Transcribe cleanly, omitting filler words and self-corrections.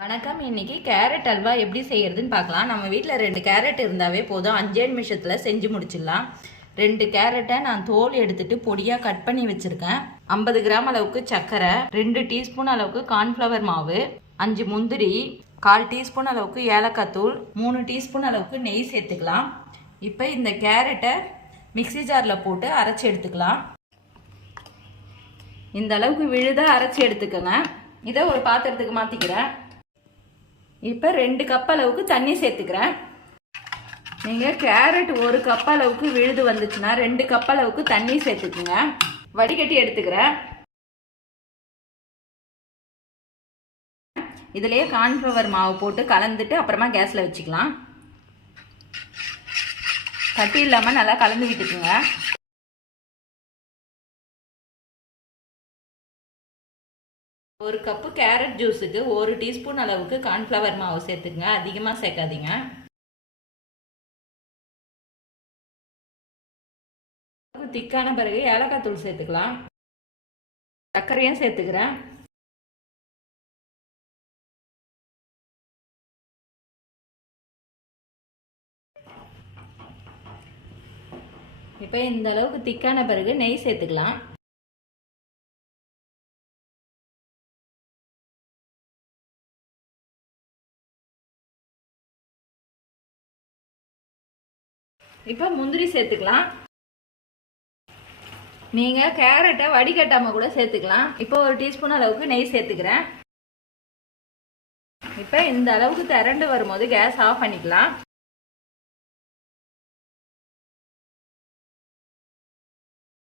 வணக்கம். இன்னைக்கு கேரட் அல்வா எப்படி செய்யறதுன்னு பார்க்கலாம். நம்ம வீட்டில் 2 கேரட் இருந்தாவே போதும், 5 நிமிஷத்தில் செஞ்சு முடிச்சிடலாம். 2 கேரட்டை நான் தோல் எடுத்துட்டு பொடியாக கட் பண்ணி வச்சுருக்கேன். 50 கிராம் அளவுக்கு சர்க்கரை, 2 டீஸ்பூன் அளவுக்கு கார்ன்ஃப்ளவர் மாவு, 5 முந்திரி, 1/4 டீஸ்பூன் அளவுக்கு ஏலக்காய் தூள், 3 டீஸ்பூன் அளவுக்கு நெய் சேர்த்துக்கலாம். இப்போ இந்த கேரட்டை மிக்சி ஜாரில் போட்டு அரைச்சி எடுத்துக்கலாம். இந்த அளவுக்கு விழுதாக அரைச்சி எடுத்துக்கோங்க. இதை ஒரு பாத்திரத்துக்கு மாற்றிக்கிறேன். இப்போ 2 கப் அளவுக்கு தண்ணி சேர்த்துக்கிறேன். நீங்கள் கேரட் 1 கப் அளவுக்கு விழுது வந்துச்சுன்னா 2 கப் அளவுக்கு தண்ணி சேர்த்துக்குங்க. வடிகட்டி எடுத்துக்கிறேன். இதுலேயே கார்ன்ஃப்ளவர் மாவு போட்டு கலந்துட்டு அப்புறமா கேஸில் வச்சுக்கலாம். கட்டி இல்லாமல் நல்லா கலந்து விட்டுக்குங்க. ஒரு கப்பு கேரட் ஜூஸுக்கு 1 டீஸ்பூன் அளவுக்கு கார்ன்ஃப்ளவர் மாவு சேர்த்துக்குங்க. அதிகமாக சேர்க்காதீங்க. திக்கான பிறகு ஏலக்காய் தூள் சேர்த்துக்கலாம். சர்க்கரையும் சேர்த்துக்கிறேன். இப்போ இந்த அளவுக்கு திக்கான பிறகு நெய் சேர்த்துக்கலாம். இப்போ முந்திரி சேர்த்துக்கலாம். நீங்கள் கேரட்டை வடிகட்டாமல் கூட சேர்த்துக்கலாம். இப்போ 1 டீஸ்பூன் அளவுக்கு நெய் சேர்த்துக்கிறேன். இப்போ இந்த அளவுக்கு திரண்டு வரும்போது கேஸ் ஆஃப் பண்ணிக்கலாம்.